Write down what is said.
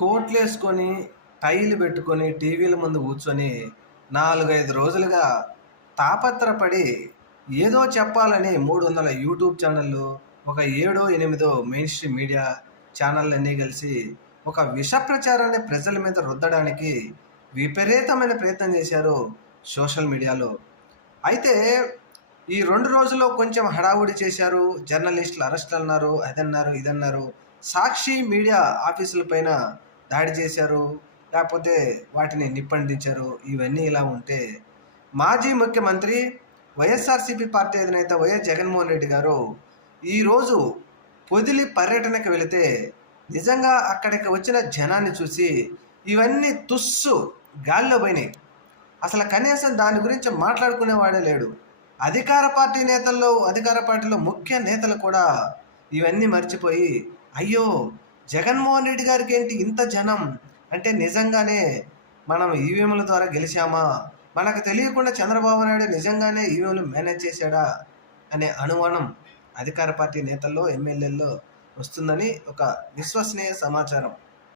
కోట్లేసుకొని, టైలు పెట్టుకొని, టీవీల ముందు కూర్చొని 4, 5 రోజులుగా తాపత్రపడి ఏదో చెప్పాలని 300 యూట్యూబ్ ఛానళ్ళు, ఒక 7, 8 మెయిన్ స్ట్రీమ్ మీడియా ఛానళ్ళన్నీ కలిసి ఒక విష ప్రచారాన్ని ప్రజల మీద రుద్దడానికి విపరీతమైన ప్రయత్నం చేశారు సోషల్ మీడియాలో. అయితే ఈ 2 రోజుల్లో కొంచెం హడావుడి చేశారు. జర్నలిస్టులు అరెస్టులన్నారు, అదన్నారు, ఇదన్నారు. సాక్షి మీడియా ఆఫీసుల పైన దాడి చేశారు, లేకపోతే వాటిని నిప్పంటించారు. ఇవన్నీ ఇలా ఉంటే మాజీ ముఖ్యమంత్రి వైఎస్ఆర్సీపీ పార్టీ అధినేత వైఎస్ జగన్మోహన్ రెడ్డి గారు ఈరోజు పొదిలి పర్యటనకు వెళితే నిజంగా అక్కడికి వచ్చిన జనాన్ని చూసి ఇవన్నీ తుస్సు గాల్లో పోయినాయి. అసలు కనీసం దాని గురించి మాట్లాడుకునేవాడే లేడు. అధికార పార్టీలో ముఖ్య నేతలు కూడా ఇవన్నీ మర్చిపోయి, అయ్యో జగన్మోహన్ రెడ్డి గారికి ఏంటి ఇంత జనం, అంటే నిజంగానే మనం ఈవీఎంల ద్వారా గెలిచామా, మనకు తెలియకుండా చంద్రబాబు నాయుడు నిజంగానే ఈవీఎంలు మేనేజ్ చేశాడా అనే అనుమానం అధికార పార్టీ నేతల్లో, ఎమ్మెల్యేల్లో వస్తుందని ఒక విశ్వసనీయ సమాచారం.